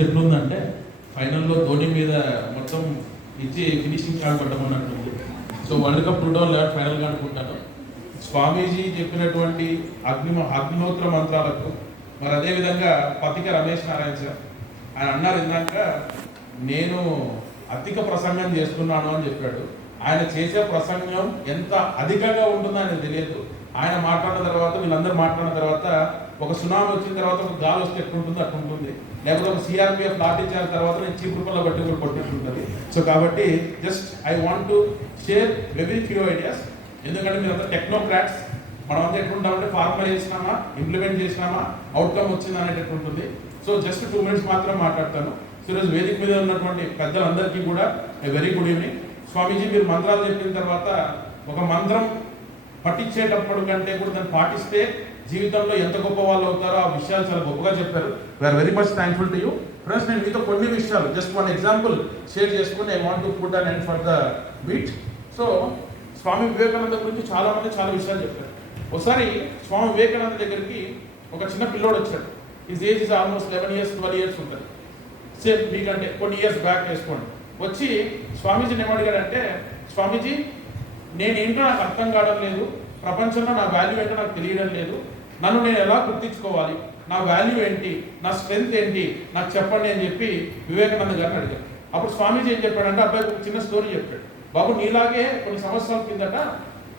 పరిస్థితి ఎట్లుందంటే ఫైనల్లో ధోని మీద మొత్తం ఇచ్చి finishing shot పట్టమన్నట్టుంది so world cup two thousand eleven ఫైనల్గా అనుకుంటాను. స్వామీజీ చెప్పినటువంటి అగ్ని అగ్నిహోత్ర మంత్రాలకు మరి అదేవిధంగా పతిక రమేష్ నారాయణ సార్ ఆయన అన్నారు ఇందాక నేను అధిక ప్రసంగం చేస్తున్నాను అని చెప్పాడు. ఆయన చేసే ప్రసంగం ఎంత అధికంగా ఉంటుందో ఆయన తెలియదు. ఆయన మాట్లాడిన తర్వాత వీళ్ళందరూ మాట్లాడిన తర్వాత ఒక సునామీ వచ్చిన తర్వాత ఒక గాలి వస్తే ఎట్లుంటుందో అట్లా ఉంటుంది లేకపోతే ఒక సిఆర్పిఎఫ్ లాఠీ చేసిన తర్వాత నేను చీపురుపల్ల బట్టి కూడా కొట్టినట్టుంటుంది సో కాబట్టి just I want to share very few ideas ఎందుకంటే మీరంతా టెక్నోక్రాట్స్ మనం అంతా ఎట్లుంటామంటే ఫార్మల్ చేసినామా? ఇంప్లిమెంట్ చేసినామా? అవుట్కమ్ వచ్చింది అనేటట్టు ఉంటుంది. సో జస్ట్ టూ మినిట్స్ మాత్రం మాట్లాడతాను. సో ఈరోజు వేదిక మీద ఉన్నటువంటి పెద్దలందరికీ కూడా వెరీ గుడ్ ఈవినింగ్ స్వామీజీ మీరు మంత్రాలు చెప్పిన తర్వాత ఒక మంత్రం పట్టించేటప్పుడు కంటే కూడా దాన్ని పాటిస్తే జీవితంలో ఎంత గొప్ప వాళ్ళు అవుతారో ఆ విషయాలు చాలా గొప్పగా చెప్పారు. We're very much thankful to you friends నేను మీతో కొన్ని విషయాలు జస్ట్ వన్ ఎగ్జాంపుల్ షేర్ చేసుకుని I want to put and end for the beat so Swami Vivekananda గురించి చాలా మంది చాలా విషయాలు చెప్పారు. ఒకసారి స్వామి వివేకానంద దగ్గరికి ఒక చిన్న పిల్లోడు వచ్చాడు. Is age is almost eleven years twelve years ఉంటుంది. సేమ్ మీకంటే కొన్ని ఇయర్స్ బ్యాక్ వేసుకోండి. వచ్చి స్వామీజీని ఏమడిగాడంటే స్వామీజీ నేనేంటో నాకు అర్థం కావడం లేదు. ప్రపంచంలో నా వాల్యూ ఏంటో నాకు తెలియడం లేదు. నన్ను నేను ఎలా గుర్తించుకోవాలి? నా వాల్యూ ఏంటి? నా స్ట్రెంగ్త్ ఏంటి? నాకు చెప్పండి అని చెప్పి వివేకానంద గారిని అడిగాను. అప్పుడు స్వామీజీ ఏం చెప్పాడంటే అబ్బాయి ఒక చిన్న స్టోరీ చెప్పాడు. బాబు నీలాగే కొన్ని సంవత్సరాల కిందట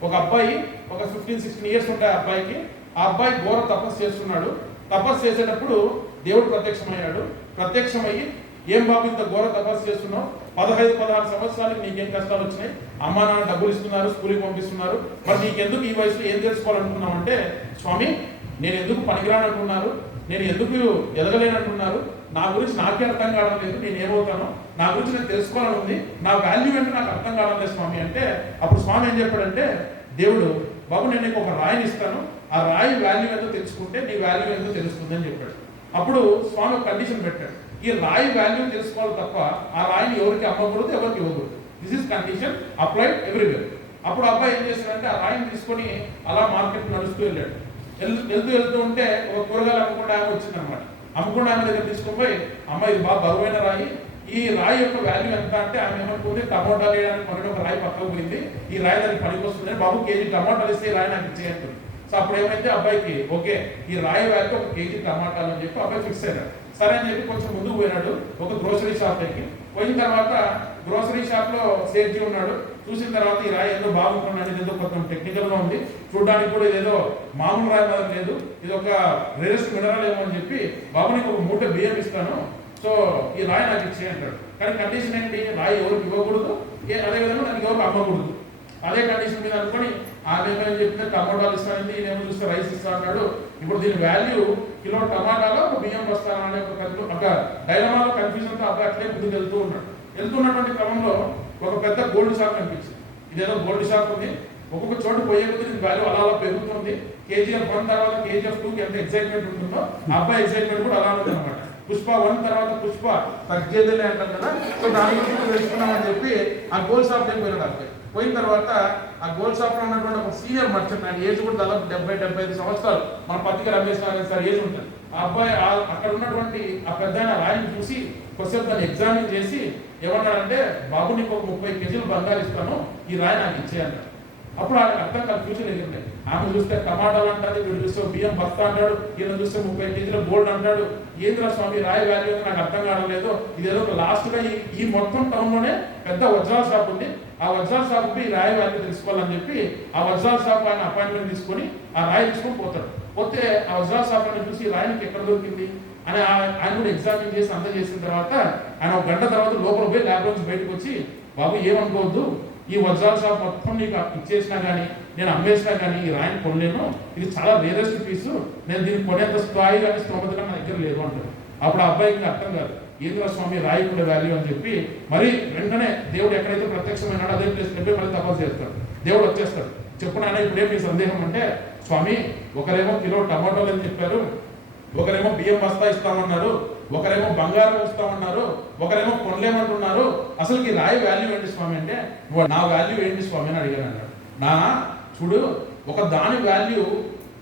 ఒక అబ్బాయి ఒక ఫిఫ్టీన్ సిక్స్టీన్ ఇయర్స్ ఉంటాయి ఆ అబ్బాయికి ఆ అబ్బాయి ఘోర తపస్సు చేస్తున్నాడు. తపస్సు చేసేటప్పుడు దేవుడు ప్రత్యక్షమయ్యాడు. ప్రత్యక్షమయ్యి ఏం బాబు ఇంత ఘోర తపస్సు చేస్తున్నావు? పదహైదు పదహారు సంవత్సరాలకి నీకేం కష్టాలు వచ్చినాయి? అమ్మ నాన్న డబ్బులు ఇస్తున్నారు స్కూల్కి పంపిస్తున్నారు. మరి నీకెందుకు ఈ వయసులో ఏం తెలుసుకోవాలనుకున్నావు? అంటే స్వామి నేను ఎందుకు పనికిరానంటున్నారు నేను ఎందుకు ఎదగలేనంటున్నారు నా గురించి నాకే అర్థం కావడం లేదు. నేను ఏమవుతానో? నా గురించి నేను తెలుసుకోవాలని ఉంది. నా వాల్యూ ఏంటో నాకు అర్థం కావడం లేదు స్వామి. అంటే అప్పుడు స్వామి ఏం చెప్పాడంటే దేవుడు బాబు నేను నీకు ఒక రాయిని ఇస్తాను. ఆ రాయి వాల్యూ ఎంతో తెలుసుకుంటే నీ వాల్యూ ఎంతో తెలుస్తుంది అని చెప్పాడు. అప్పుడు స్వామి కండిషన్ పెట్టాడు. ఈ రాయి వాల్యూ తెలుసుకోవాలి తప్ప ఆ రాయిని ఎవరికి అమ్మకూడదు ఎవరికి ఇవ్వకూడదు. This is condition applied everywhere అప్పుడు అబ్బాయి ఏం చేశాడంటే ఆ రాయిని తీసుకొని అలా మార్కెట్ నడుస్తూ వెళ్ళాడు. వెళ్తూ వెళ్తూ వెళ్తూ ఉంటే ఒక కూరగాయలు అమ్ముకుండా ఆమె వచ్చిందనమాట. అమ్ముకుండా ఆమె దగ్గర తీసుకుపోయి అమ్మ ఇది బాగా బరువైన రాయి. ఈ రాయి యొక్క వాల్యూ ఎంత అంటే ఆమె ఏమనుకుంది టమోటా వేయడానికి కొన్ని ఒక రాయి పక్కకు పోయింది. ఈ రాయి దానికి పనికి వస్తుంది బాబు కేజీ టమాటాలు ఇస్తే ఈ రాయి నాకు ఇచ్చేయండి సో అప్పుడు ఏమైతే అబ్బాయికి ఓకే ఈ రాయి వాల్యూ ఒక కేజీ టమాటాలు అని చెప్పి అబ్బాయి ఫిక్స్ అయినాడు. సరే అని చెప్పి కొంచెం ముందుకు పోయినాడు ఒక గ్రోసరీ షాప్ దగ్గరికి. పోయిన తర్వాత గ్రోసరీ షాప్లో సేఫ్టీ ఉన్నాడు. చూసిన తర్వాత ఈ రాయి ఏదో బాగుంటున్నాడు ఏదో కొంచెం టెక్నికల్గా ఉంది. చూడడానికి కూడా ఇదేదో మామూలు రాయి మాత్రం లేదు. ఇది ఒక రేరెస్ట్ మినరల్ ఏమో అని చెప్పి బాబు నీకు ఒక మూట బియ్యం ఇస్తాను. సో ఈ రాయి నాకు ఇచ్చే అంటాడు. కానీ కండిషన్ ఏంటి? రాయి ఎవరికి ఇవ్వకూడదు. ఏ అదేవిధంగా నాకు ఎవరికి అమ్మకూడదు. అదే కండిషన్ మీద అనుకొని ఆమె ఏమైనా చెప్తే టమాటాలు ఇస్తానండి ఈయనేమో చూస్తే రైస్ ఇస్తా అన్నాడు ఇప్పుడు దీని వాల్యూ కిలో టమాటాలో ఒక బియ్యం వస్తాను అనే ఒక కన్ఫ్యూ- ఒక డైలమాలో కన్ఫ్యూజన్తో అబ్బాయి అట్లే ముందుకు వెళ్తూ ఉన్నాడు. వెళ్తున్నటువంటి క్రమంలో ఒక పెద్ద గోల్డ్ షాప్ కనిపించింది. ఇదేదో గోల్డ్ షాప్ ఉంది. ఒక్కొక్క చోటు పోయే కొద్దీ వాల్యూ అలా అలా పెరుగుతుంది. కేజీఎఫ్ వన్ తర్వాత కేజీఎఫ్ టూకి ఎంత ఎక్సైట్మెంట్ ఉంటుందో ఆ అబ్బాయి ఎక్సైట్మెంట్ కూడా అలా ఉంటుంది అనమాట పుష్ప వన్ తర్వాత పుష్ప తగ్గేదిలే అంటాం కదా. సో దాని గురించి తెలుసుకున్నామని చెప్పి ఆ గోల్డ్ షాప్ దగ్గర పోయినాడు అబ్బాయి. పోయిన తర్వాత ఆ గోల్డ్ షాప్లో ఉన్నటువంటి ఒక సీనియర్ మర్చెంట్ ఆయన ఏజ్ కూడా దాదాపు డెబ్బై డెబ్బై ఐదు సంవత్సరాలు. మన పత్రిక రమేష్ సార్ ఏజ్ ఉంటుంది ఆ అబ్బాయి అక్కడ ఉన్నటువంటి ఆ పెద్ద రాయిని చూసి కొద్దిసేపు దాన్ని ఎగ్జామిన్ చేసి ఏమన్నాడంటే బాబు నీకు ఒక ముప్పై కేజీలు బంగారు ఇస్తాను ఈ రాయి నాకు ఇచ్చేయన్నాడు అప్పుడు ఆయన అర్థం కన్ఫ్యూజన్ ఎగిరింది ఆమె చూస్తే టమాటాలు అంటాడు వీడు చూస్తే బియ్యం బస్తా అంటాడు ఈయన చూస్తే ముప్పై కేజీల గోల్డ్ అంటాడు. ఏంద్రా స్వామి రాయి వాల్యూ నాకు అర్థం కావడం ఇది ఇదేదో ఒక ఈ- ఈ మొత్తం టౌన్లోనే పెద్ద వజ్రాల షాప్ ఉంది. ఆ వజ్రాల షాప్కి ఈ రాయి వాల్యూ తెలుసుకోవాలని చెప్పి ఆ వజ్రాల షాప్ ఆయన అపాయింట్మెంట్ తీసుకొని ఆ రాయి తీసుకొని పోతాడు. పోతే ఆ వజ్రాల షాప్ అని చూసి ఈ రాయికి ఎక్కడ దొరికింది? అని ఆయన కూడా ఎగ్జామిన్ చేసి అంతా చేసిన తర్వాత ఆయన ఒక గంట తర్వాత లోపల పోయి ల్యాబ్ నుంచి బయటకు వచ్చి బాబు ఏమనుకోవద్దు. ఈ వజ్రాల షాప్ మొత్తం నీకు ఇచ్చేసినా కానీ నేను అమ్మేసినా కానీ ఈ రాయిని కొనలేను. ఇది చాలా రేరెస్ట్ పీసు. నేను దీన్ని కొనేంత స్థాయి కానీ స్తోమత నా దగ్గర లేదు అంటారు అప్పుడు ఆ అబ్బాయికి అర్థం కాదు. ఏంద్ర స్వామి రాయి కూడా వాల్యూ అని చెప్పి మరి వెంటనే దేవుడు ఎక్కడైతే ప్రత్యక్షమైనాడో అదే ప్లేస్ చెప్పి మళ్ళీ తపస్సు చేస్తాడు. దేవుడు వచ్చేస్తాడు. చెప్పు ఇప్పుడు ఇప్పుడే మీ సందేహం? అంటే స్వామి ఒకరేమో కిలో టమాటోలు అని చెప్పారు. ఒకరేమో బియ్యం బస్తా ఇస్తామన్నారు ఒకరేమో బంగారం ఇస్తామన్నారు ఒకరేమో కొనలేమంటున్నారు. అసలుకి రాయి వాల్యూ ఏంటి స్వామి అంటే నా వాల్యూ ఏంటి స్వామి? అని అడిగాను అన్నాడు నా చూడు ఒక దాని వాల్యూ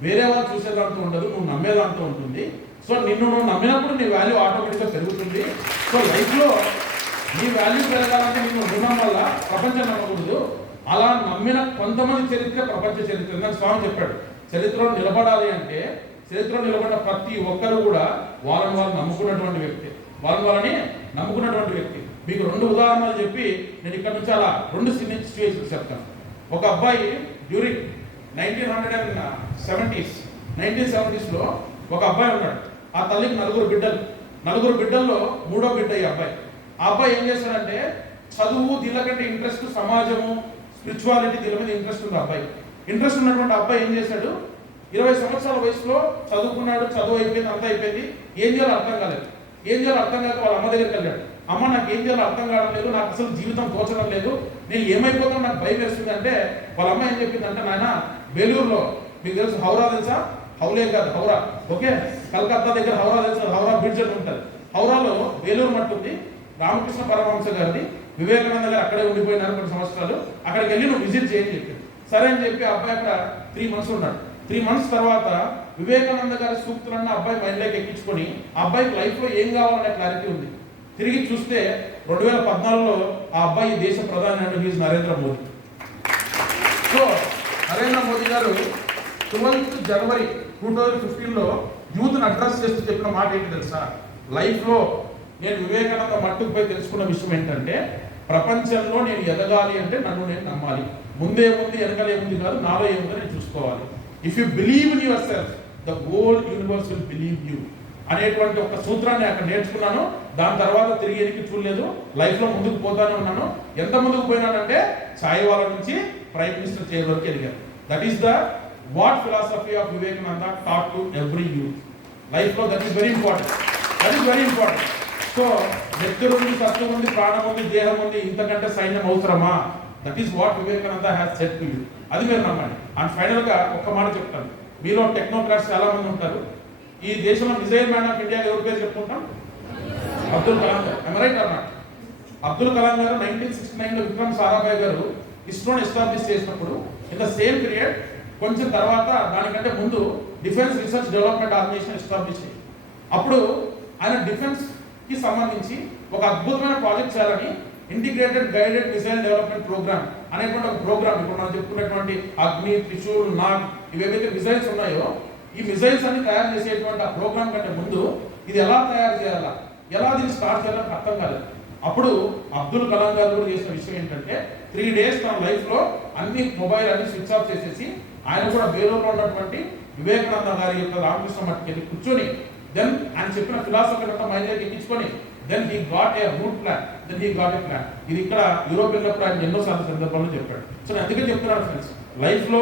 వేరే వాళ్ళు చూసేదాంతో ఉండదు నువ్వు నమ్మేదాంతో ఉంటుంది. సో నిన్ను నువ్వు నమ్మినప్పుడు నీ వాల్యూ ఆటోమేటిక్గా పెరుగుతుంది. సో లైఫ్లో నీ వాల్యూ పెరగాలంటే నిన్ను రుణం వల్ల ప్రపంచం నమ్మకూడదు. అలా నమ్మిన కొంతమంది చరిత్ర ప్రపంచ చరిత్ర స్వామి చెప్పాడు. చరిత్రలో నిలబడాలి అంటే చరిత్రలో నిలబడిన ప్రతి ఒక్కరు కూడా వాళ్ళని వాళ్ళు నమ్ముకున్నటువంటి వ్యక్తి. వాళ్ళని వాళ్ళని నమ్ముకున్నటువంటి వ్యక్తి. మీకు రెండు ఉదాహరణలు చెప్పి నేను ఇక్కడ నుంచి అలా రెండు సిచ్యువేషన్స్ చెప్తాను. ఒక అబ్బాయి during nineteen hundred and seventies nineteen సెవెంటీస్లో ఒక అబ్బాయి ఉన్నాడు. ఆ తల్లికి నలుగురు బిడ్డలు. నలుగురు బిడ్డల్లో మూడో బిడ్డ ఈ అబ్బాయి. ఆ అబ్బాయి ఏం చేస్తాడంటే చదువు దీనికంటే ఇంట్రెస్ట్ సమాజము స్పిరిచువాలిటీ దీని మీద ఇంట్రెస్ట్ ఉంది అబ్బాయి. ఇంట్రెస్ట్ ఉన్నటువంటి అబ్బాయి ఏం చేశాడు ఇరవై సంవత్సరాల వయసులో చదువుకున్నాడు చదువు అయిపోయింది అంతా అయిపోయింది. ఏం చేయాలో అర్థం కాలేదు. ఏం చేయాలో అర్థం కాక వాళ్ళ అమ్మ దగ్గరికి వెళ్ళాడు. అమ్మ నాకు ఏం చేయాలో అర్థం కావడం లేదు నాకు అసలు జీవితం తోచడం లేదు. నేను ఏమైపోతాను నాకు భయం వేస్తుంది అంటే వాళ్ళ అమ్మ ఏం చెప్పిందంటే నాయన బెలూరులో మీకు తెలుసు హౌరా తెలుసా? హౌలే కాదు హౌరా. ఓకే? కలకత్తా దగ్గర హౌరా తెలుసు హౌరా బ్రిడ్జ్ అని ఉంటుంది. హౌరాలో వేలూరు మట్టు ఉంది. రామకృష్ణ పరమహంస గారిని వివేకానంద గారు అక్కడే ఉండిపోయినారు కొన్ని సంవత్సరాలు. అక్కడికి వెళ్ళి నువ్వు విజిట్ చేయని చెప్పి సరే అని చెప్పి అబ్బాయి అక్కడ త్రీ మంత్స్ ఉన్నాడు. త్రీ మంత్స్ తర్వాత వివేకానంద గారి సూక్తులన్న అబ్బాయి మైండ్లోకి ఎక్కించుకొని అబ్బాయికి లైఫ్లో ఏం కావాలనే క్లారిటీ ఉంది. తిరిగి చూస్తే రెండు వేల పద్నాలుగులో ఆ అబ్బాయి దేశ ప్రధాని అంటే హీజ్ నరేంద్ర మోదీ. సో నరేంద్ర మోదీ గారు ట్వెల్త్ జనవరి టూ థౌజండ్ ఫిఫ్టీన్లో యూత్ని అడ్రస్ చేస్తూ చెప్పిన మాట ఏంటి తెలుసా? లైఫ్లో నేను వివేకానంద మట్టుకు పోయి తెలుసుకున్న విషయం ఏంటంటే ప్రపంచంలో నేను ఎదగాలి అంటే నన్ను నేను నమ్మాలి. ముందే ఉంది వెనకలే ఏముంది కాదు నాలో ఏముందో నేను చూసుకోవాలి. If you believe in yourself the whole universe will believe you అనేటువంటి ఒక సూత్రాన్ని అక్కడ నేర్చుకున్నాను. దాని తర్వాత తిరిగి ఎనికి చూడలేదు. లైఫ్లో ముందుకు పోతానే ఉన్నాను. ఎంత ముందుకు పోయినానంటే సాయి వాళ్ళ నుంచి ప్రైమ్ మినిస్టర్ చైర్ వరకు ఎదిగాను. That is the what philosophy of Vivekananda talk to every youth లైఫ్లో that is very important that is very important so వ్యక్తులు ఉంది సత్వం ఉంది ప్రాణం ఉంది దేహం ఉంది ఇంతకంటే సైన్యం అవసరమా? That is what Vivekananda has set to you అది మీరు నమ్మండి. అండ్ ఫైనల్గా ఒక్క మాట చెప్తాను. మీలో టెక్నోక్రాట్స్ చాలా మంది ఉంటారు. ఈ దేశంలో మిజైల్ మ్యాన్ ఆఫ్ ఇండియా ఎవరి పేరు చెప్పుకుంటాం? అబ్దుల్ కలాం గారు. ఎమరైట్ అన్నాడు అబ్దుల్ కలాం గారు నైన్టీన్ సిక్స్టీ నైన్లో విక్రమ్ సారాభాయ్ గారు ఇస్రోని ఎస్టాబ్లిష్ చేసినప్పుడు ఇన్ ద సేమ్ పీరియడ్ కొంచెం తర్వాత దానికంటే ముందు defence research development organisation establish అయ్యింది అప్పుడు ఆయన డిఫెన్స్కి సంబంధించి ఒక అద్భుతమైన ప్రాజెక్ట్ చేయాలని integrated guided missile development programme అనేటువంటి ఒక ప్రోగ్రామ్ ఇప్పుడు మనం చెప్పుకున్నటువంటి అగ్ని త్రిశూల్ నాగ్ ఇవేవైతే మిసైల్స్ ఉన్నాయో ఈ మిసైల్స్ అన్ని తయారు చేసేటువంటి ఆ ప్రోగ్రామ్ కంటే ముందు ఇది ఎలా తయారు చేయాలా? ఎలా దీన్ని స్టార్ట్ చేయాలని అర్థం కాలేదు. అప్పుడు అబ్దుల్ కలాం గారు కూడా చేసిన విషయం ఏంటంటే త్రీ డేస్ తన లైఫ్లో అన్ని మొబైల్ అన్ని స్విచ్ ఆఫ్ చేసేసి ఆయన కూడా బేలూరులో ఉన్నటువంటి వివేకానంద గారి యొక్క రామకృష్ణ మట్టికి కూర్చొని దెన్ ఆయన చెప్పిన ఫిలాసఫీ అంతా మైండ్లోకి ఎక్కించుకొని then he got a root plan then he got a plan ఇది ఇక్కడ యూరోప్ వెళ్ళినప్పుడు ఆయన ఎన్నో సార్లు సందర్భంలో చెప్పాడు. సో నేను అందుకే చెప్తున్నాను ఫ్రెండ్స్. లైఫ్లో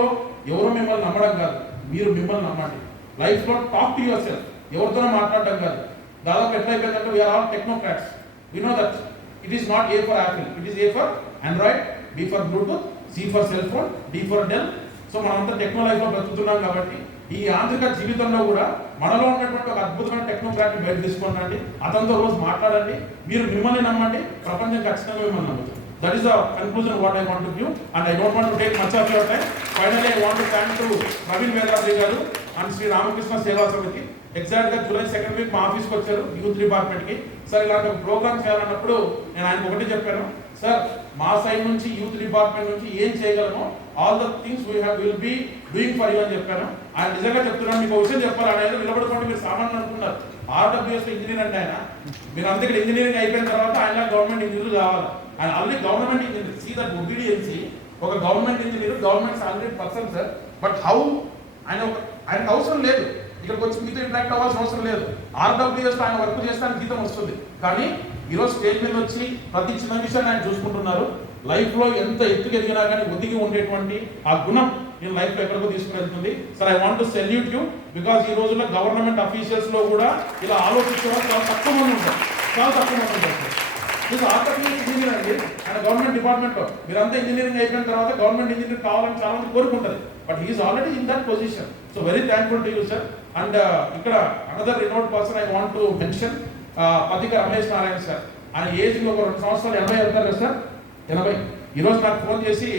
ఎవరు మిమ్మల్ని నమ్మడం కాదు. మీరు మిమ్మల్ని నమ్మండి. లైఫ్లో టాక్ టు యువర్ సెల్ఫ్ ఎవరితోనో మాట్లాడడం కాదు. దాదాపు ఎట్లయిపోయిందంటే we are all technocrats we know that it is not A for Apple it is A for Android B for Bluetooth C for cell phone D for Dell so మనంతా టెక్నాలజీలో బ్రతుకుతున్నాం కాబట్టి ఈ యాంత్రిక జీవితంలో కూడా మనలో ఉన్నటువంటి ఒక అద్భుతమైన టెక్నోక్రాట్ని బయట తీసుకోండి అతనితో రోజు మాట్లాడండి. మీరు మిమ్మల్ని నమ్మండి. ప్రపంచం ఖచ్చితంగా మిమ్మల్ని నమ్ముతుంది. That is the conclusion what I want you and I don't want to take much of your time finally I want thank to Praveen Vedadri garu and Shri Ramakrishna సేవా సమితి ఎగ్జాక్ట్గా జూలై సెకండ్ వీక్ మా ఆఫీస్కి వచ్చారు youth డిపార్ట్మెంట్కి. Sir ఇలాంటి ఒక programme చేయాలన్నప్పుడు నేను ఆయన ఒకటి చెప్పాను. సార్ మా సైడ్ నుంచి యూత్ డిపార్ట్మెంట్ నుంచి ఏం చేయగలమో all the things we have will be doing for you అని చెప్పాను. ఆయన నిజంగా చెప్తున్నాను మీకు విషయం చెప్పాలి. ఆయన ఏదో నిలబడుకోండి మీరు సామాన్లు అనుకున్నారు. ఆర్డబ్ల్యూఎస్ ఇంజనీర్ అంటే ఆయన. మీరు అంతే ఇక్కడ ఇంజనీరింగ్ అయిపోయిన తర్వాత ఆయన గవర్నమెంట్ ఇంజనీర్ కావాలి. ఆయన already government engineer see that obedience ఒక government engineer government salary person sir but how ఆయన ఒక ఆయనకు అవసరం లేదు. ఇక్కడికి వచ్చి మీతో ఇంటరాక్ట్ అవ్వాల్సిన అవసరం లేదు. ఆర్డబ్ల్యూఎస్ ఆయన వర్క్ చేస్తానికి జీతం వస్తుంది. కానీ ఈరోజు స్టేజ్ మీద వచ్చి ప్రతి చిన్న విషయాన్ని ఆయన చూసుకుంటున్నారు. లైఫ్లో ఎంత ఎత్తుకు ఎదిగినా కానీ ఒదిగి ఉండేటువంటి ఆ గుణం నేను లైఫ్లో ఎక్కడికో తీసుకువెళ్తుంది sir I want to salute you because ఈ రోజుల్లో గవర్నమెంట్ అఫీషియల్స్లో కూడా ఇలా ఆలోచించడం చాలా తక్కువ మంది ఉంటారు. చాలా తక్కువ మంది ఉంటారు. మీకు ఆర్టిఫిషియల్ ఇంజనీర్ అండి ఆయన గవర్నమెంట్ డిపార్ట్మెంట్లో మీరంతా ఇంజనీరింగ్ అయిపోయిన తర్వాత గవర్నమెంట్ ఇంజనీర్ కావాలని చాలా మంది కోరుకుంటారు. But he is already in that position so very thankful to you sir and ఇక్కడ another renowned person I want to mention Pathika Ramesh Narayana sir ఆయన ఏజ్ ఒక రెండు సంవత్సరాలు ఎనభై అవుతారు కదా సార్ ఎనభై. ఈరోజు నాకు ఫోన్ చేసి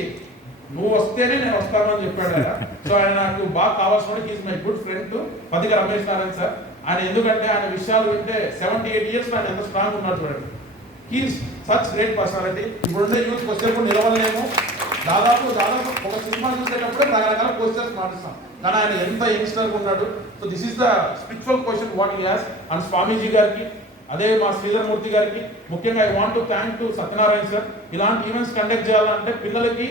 నువ్వు వస్తేనే నేను వస్తాను అని చెప్పాడు ఆయన. సో ఆయన నాకు బాగా కావాల్సిన is my good friend Pathika Ramesh Narayana sir ఆయన ఎందుకంటే ఆయన విషయాలు వింటే సెవెంటీ ఎయిట్ ఇయర్స్ ఆయన ఎంత స్ట్రాంగ్ ఉన్నాడు చూడండి. హీస్ సచ్ గ్రేట్ పర్సనాలిటీ ఇప్పుడున్న యూత్ వచ్చేప్పుడు నిలవలేము. దాదాపు దాదాపు ఒక సినిమా చూసేటప్పుడే రకరకాల పోస్టర్స్ మారుస్తాం కానీ ఆయన ఎంత యంగ్స్టర్గా ఉన్నాడు. So this is the spiritual question what ఈ అండ్ స్వామీజీ గారికి అదే మా శ్రీధర్మూర్తి గారికి ముఖ్యంగా I want to thank to Satyanarayana sir ఇలాంటి ఈవెంట్స్ కండక్ట్ చేయాలంటే పిల్లలకి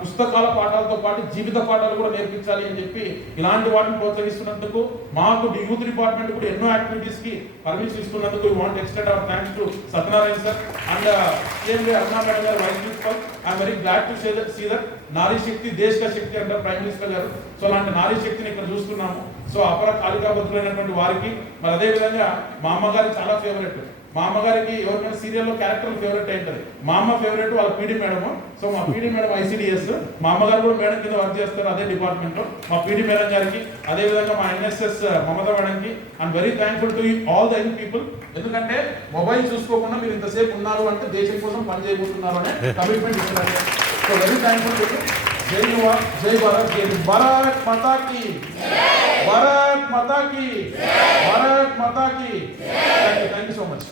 పుస్తకాల పాఠాలతో పాటు జీవిత పాఠాలు కూడా నేర్పించాలి అని చెప్పి ఇలాంటి వాటిని ప్రోత్సహిస్తున్నందుకు మాకు యూత్ డిపార్ట్మెంట్ కూడా ఎన్నో యాక్టివిటీస్కి permission ఇస్తున్నందుకు we want extend our thanks to Satyanarayana sir and same day Aruna madam garu vice principal I'm very glad to say that see that Nari Shakti దేశ శక్తి అంటారు ప్రైమ్ మినిస్టర్ గారు. So అలాంటి నారీ శక్తిని ఇక్కడ చూస్తున్నాము. సో అపర కాళికాబద్ధులైనటువంటి వారికి మరి అదే విధంగా మా అమ్మగారి చాలా ఫేవరెట్ మా అమ్మగారికి ఎవరికైనా సీరియల్లో క్యారెక్టర్ ఫేవరెట్ అయింటది మా అమ్మ ఫేవరెట్ వాళ్ళ పీడీ మేడము. సో మా పీడీ మేడం ఐసీడీఎస్ మా అమ్మగారు కూడా మేడం కింద వర్క్ చేస్తారు అదే డిపార్ట్మెంట్ మా పీడీ మేడం గారికి అదేవిధంగా మా ఎన్ఎస్ఎస్ uh, మమత మేడంకి and very thankful to all the people ఎందుకంటే మొబైల్ చూసుకోకుండా మీరు ఇంతసేపు ఉన్నారు అంటే దేశం కోసం పని చేయబోతున్నారు అనే కమిట్మెంట్ ఇస్తున్నారు సో వెరీ థ్యాంక్ఫుల్ టు జై జై భారత్ జై భారత్ మతాకి. భారత్ మతాకి. Bharat మతాకి. Thank you so much